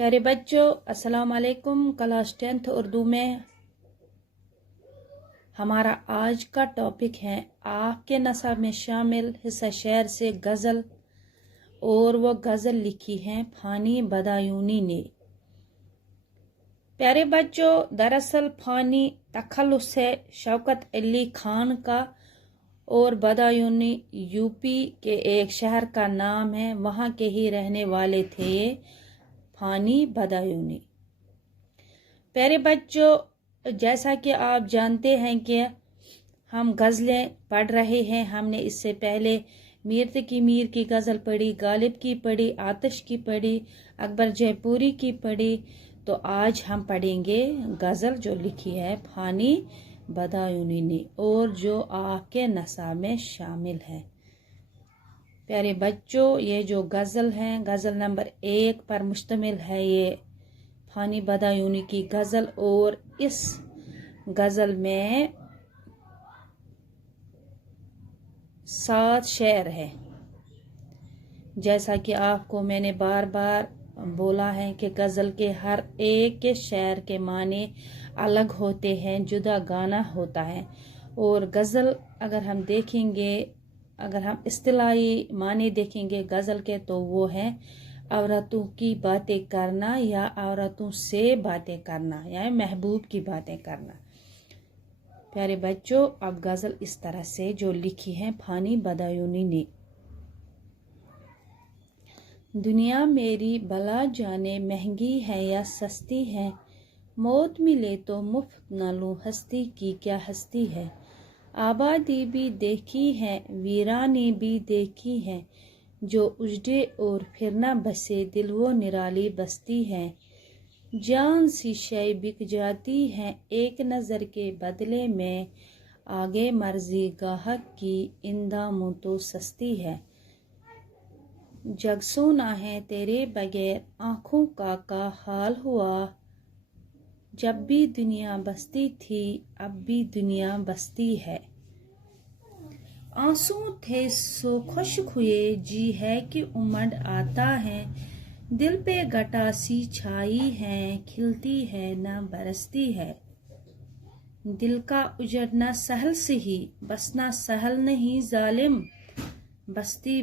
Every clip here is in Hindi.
प्यारे बच्चों, अस्सलाम वालेकुम। क्लास 10th उर्दू में हमारा आज का टॉपिक है आपके नसब में शामिल हिस्सा शेर से गज़ल, और वो गज़ल लिखी है फ़ानी बदायूनी ने। प्यारे बच्चों, दरअसल फ़ानी तखल्लुस है शौकत अली खान का, और बदायूनी यूपी के एक शहर का नाम है, वहाँ के ही रहने वाले थे ये फ़ानी बदायूनी। प्यारे बच्चों, जैसा कि आप जानते हैं कि हम गज़लें पढ़ रहे हैं। हमने इससे पहले मीर तकी मीर की गज़ल पढ़ी, गालिब की पढ़ी, आतिश की पढ़ी, अकबर जयपुरी की पढ़ी। तो आज हम पढ़ेंगे गज़ल जो लिखी है फ़ानी बदायूनी ने, और जो आपके नसाब में शामिल है। प्यारे बच्चों, ये जो गज़ल है गज़ल नंबर 1 पर मुश्तमिल है ये फ़ानी बदायूनी की गज़ल, और इस गज़ल में 7 शेर है। जैसा कि आपको मैंने बार बार बोला है कि गज़ल के हर एक के शेर के माने अलग होते हैं, जुदा गाना होता है। और गज़ल अगर हम देखेंगे, अगर हम इस्तिलाही माने देखेंगे गज़ल के, तो वो है औरतों की बातें करना या औरतों से बातें करना या महबूब की बातें करना। प्यारे बच्चों, अब गज़ल इस तरह से जो लिखी है फ़ानी बदायूनी ने। दुनिया मेरी भला जाने महंगी है या सस्ती है, मौत मिले तो मुफ्त न लूं, हस्ती की क्या हस्ती है। आबादी भी देखी है, वीरानी भी देखी है, जो उजड़े और फिर न बसे दिल वो निराली बस्ती है। जान सी शय बिक जाती है एक नज़र के बदले में, आगे मर्जी गाहक की इन दामों तो सस्ती है। जग सोना है तेरे बगैर आँखों का हाल हुआ, जब भी दुनिया बसती थी अब भी दुनिया बसती है। आंसू थे सो खुश्क हुए, जी है कि उमड़ आता है, दिल पे गटासी छाई है, खिलती है न बरसती है। दिल का उजड़ना सहल से ही, बसना सहल नहीं जालिम, बस्ती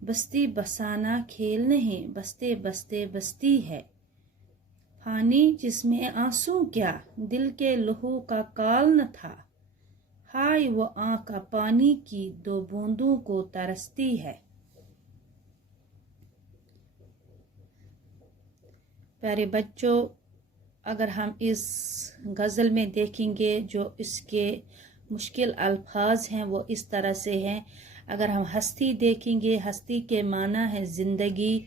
बस्ती बसाना खेल नहीं, बसते बसते बसती है। फ़ानी जिसमें आंसू क्या, दिल के लहू का काल न था, हाय वो आँख पानी की दो बूंदों को तरसती है। प्यारे बच्चों, अगर हम इस गज़ल में देखेंगे जो इसके मुश्किल अल्फाज हैं वो इस तरह से हैं। अगर हम हस्ती देखेंगे, हस्ती के माना है ज़िंदगी,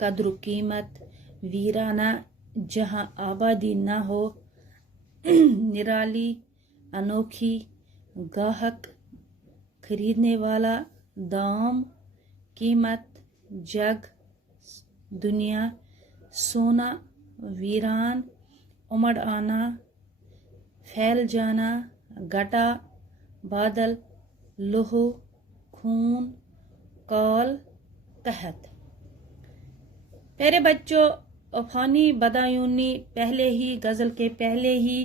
कद्र कीमत, वीराना जहाँ आबादी ना हो, निराली अनोखी, गाहक खरीदने वाला, दाम कीमत, जग दुनिया, सोना वीरान, उमड़ आना फैल जाना, गटा बादल, लोहो खून, काल कहत। प्यारे बच्चों, फ़ानी बदायूनी पहले ही गज़ल के पहले ही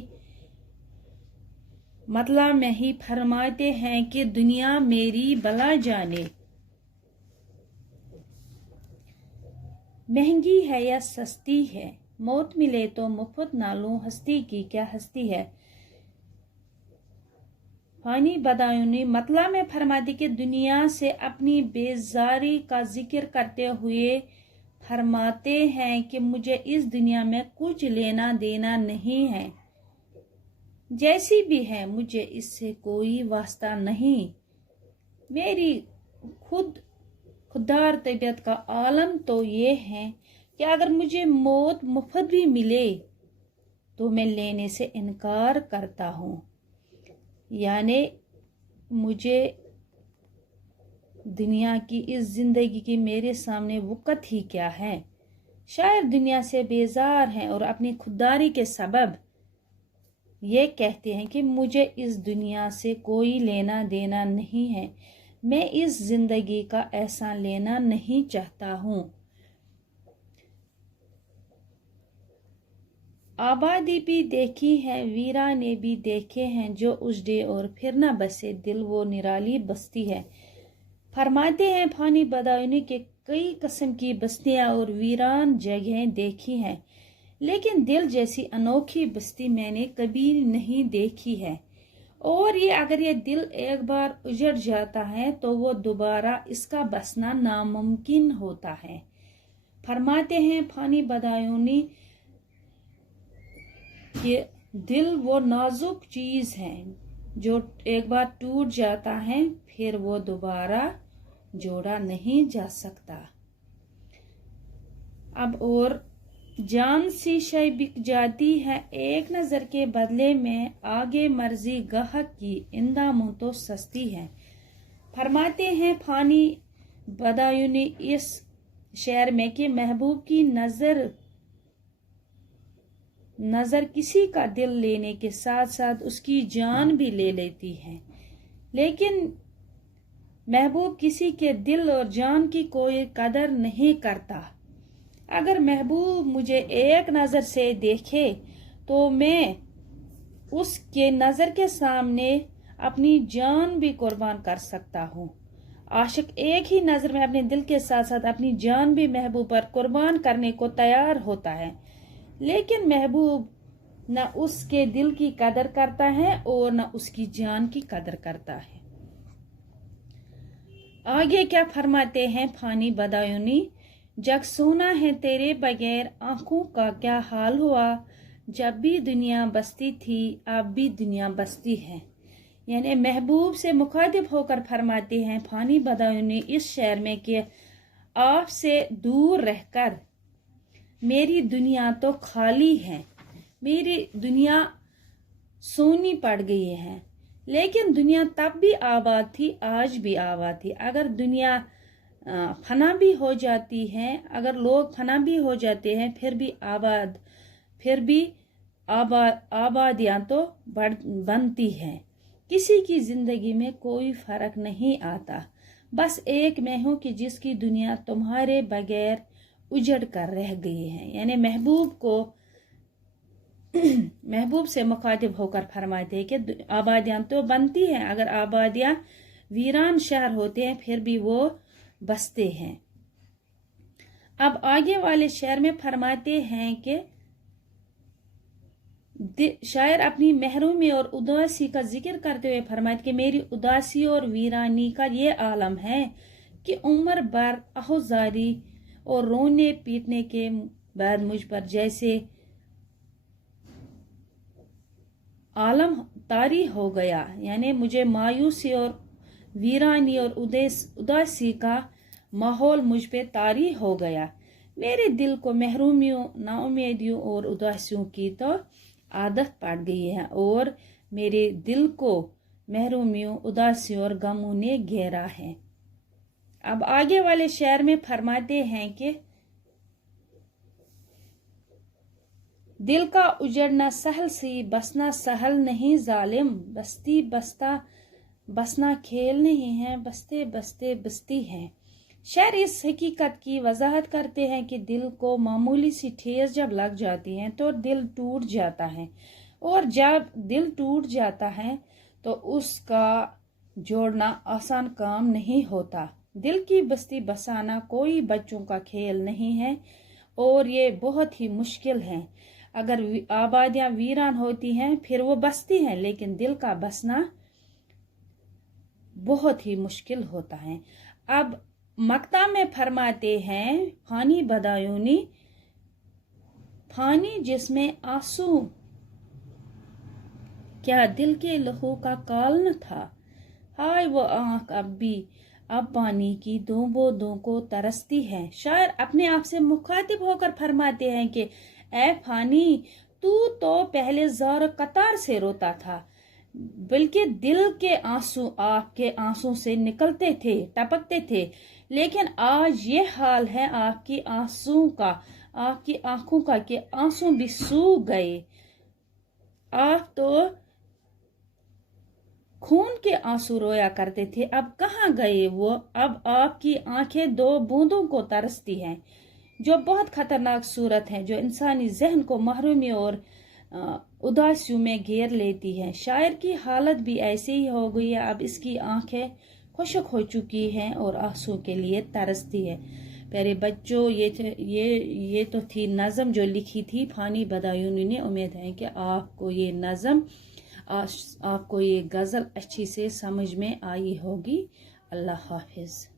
मतलब में ही फरमाते हैं कि दुनिया मेरी भला जाने महंगी है या सस्ती है, मौत मिले तो मुफ्त ना लूं, हस्ती की क्या हस्ती है। फ़ानी बदायूनी मतलब में फरमाती कि दुनिया से अपनी बेजारी का जिक्र करते हुए फरमाते हैं कि मुझे इस दुनिया में कुछ लेना देना नहीं है, जैसी भी है मुझे इससे कोई वास्ता नहीं। मेरी खुददार तबीयत का आलम तो ये है कि अगर मुझे मौत मुफ्त भी मिले तो मैं लेने से इनकार करता हूँ, यानी मुझे दुनिया की इस जिंदगी की मेरे सामने वक़्त ही क्या है। शायद दुनिया से बेजार हैं और अपनी खुददारी के सबब ये कहते हैं कि मुझे इस दुनिया से कोई लेना देना नहीं है, मैं इस जिंदगी का एहसान लेना नहीं चाहता हूँ। आबादी भी देखी है, वीराने भी देखे हैं, जो उजड़े और फिर न बसे दिल वो निराली बस्ती है। फरमाते हैं फानी बदायूनी के कई किस्म की बस्तियां और वीरान जगहें देखी हैं, लेकिन दिल जैसी अनोखी बस्ती मैंने कभी नहीं देखी है। और ये अगर ये दिल एक बार उजड़ जाता है तो वो दोबारा इसका बसना नामुमकिन होता है। फरमाते हैं फानी बदायूनी कि दिल वो नाजुक चीज है जो एक बार टूट जाता है फिर वो दोबारा जोड़ा नहीं जा सकता। अब और जान सी शय बिक जाती है एक नजर के बदले में, आगे मर्जी गाहक की इंदा मुंह तो सस्ती है। फरमाते हैं फानी बदायूनी इस शेर में कि महबूब की नजर किसी का दिल लेने के साथ साथ उसकी जान भी ले लेती है, लेकिन महबूब किसी के दिल और जान की कोई कदर नहीं करता। अगर महबूब मुझे एक नजर से देखे तो मैं उसके नजर के सामने अपनी जान भी कुर्बान कर सकता हूँ। आशिक एक ही नजर में अपने दिल के साथ साथ अपनी जान भी महबूब पर कुर्बान करने को तैयार होता है, लेकिन महबूब न उसके दिल की कदर करता है और न उसकी जान की कदर करता है। आगे क्या फरमाते हैं फानी बदायूनी, जग सोना है तेरे बगैर आंखों का क्या हाल हुआ, जब भी दुनिया बसती थी अब भी दुनिया बसती है। यानी महबूब से मुखातिब होकर फरमाते हैं फानी बदायूनी इस शेर में कि आपसे दूर रहकर मेरी दुनिया तो खाली है, मेरी दुनिया सोनी पड़ गई है, लेकिन दुनिया तब भी आबाद थी आज भी आबाद थी। अगर दुनिया फना भी हो जाती है, अगर लोग फना भी हो जाते हैं फिर भी आबादियां तो बनती हैं। किसी की जिंदगी में कोई फर्क नहीं आता, बस एक मैं हूं कि जिसकी दुनिया तुम्हारे बगैर उजड़ कर रह गई है। यानी महबूब से मुखातिब होकर फरमाते हैं कि आबादियां तो बनती हैं, अगर आबादियां वीरान शहर होते हैं फिर भी वो बसते हैं। अब आगे वाले शेर में फरमाते हैं कि शायर अपनी महरूमी और उदासी का जिक्र करते हुए फरमाते कि मेरी उदासी और वीरानी का ये आलम है कि उम्र भर आहुजारी और रोने पीटने के बाद मुझ पर जैसे आलम तारी हो गया। यानी मुझे मायूसी और वीरानी और उदासी का माहौल मुझ पे तारी हो गया। मेरे दिल को महरूमियों, नाउमीदियों और उदासियों की तो आदत पड़ गई है और मेरे दिल को महरूमियों, उदासियों और गमों ने घेरा है। अब आगे वाले शेर में फरमाते हैं कि दिल का उजड़ना सहल सी, बसना सहल नहीं जालिम, बस्ती बसना खेल नहीं है, बसते बसते बस्ती है। शायर इस हकीकत की वजाहत करते हैं कि दिल को मामूली सी ठेस जब लग जाती है तो दिल टूट जाता है, और जब दिल टूट जाता है तो उसका जोड़ना आसान काम नहीं होता। दिल की बस्ती बसाना कोई बच्चों का खेल नहीं है और ये बहुत ही मुश्किल है। अगर आबादियां वीरान होती हैं फिर वो बसती हैं, लेकिन दिल का बसना बहुत ही मुश्किल होता है। अब मक्ता में फरमाते हैं फानी बदायूनी, फानी जिसमें आंसू क्या दिल के लहू का काल न था, हाय वो आंख अब पानी की दो बूंदों को तरसती है। शायर अपने आप से मुखातिब होकर फरमाते हैं कि ऐ फानी, तू तो पहले ज़ार कतार से रोता था, बल्कि दिल के आंसू आपके आंसू से निकलते थे, टपकते थे, लेकिन आज ये हाल है आपकी आंखों का कि आंसू भी सूख गए। आप तो खून के आंसू रोया करते थे, अब कहाँ गए वो? अब आपकी आंखें दो बूंदों को तरसती हैं। जो बहुत खतरनाक सूरत है, जो इंसानी जहन को महरूमी और उदासियों में घेर लेती है। शायर की हालत भी ऐसी ही हो गई है। अब इसकी आंखें खुशक हो चुकी हैं और आंसू के लिए तरसती है। प्यारे बच्चों, ये तो थी नज़म जो लिखी थी फ़ानी बदायूनी ने। उम्मीद है कि आपको ये नज़म, आपको ये गज़ल अच्छी से समझ में आई होगी। अल्लाह हाफिज़।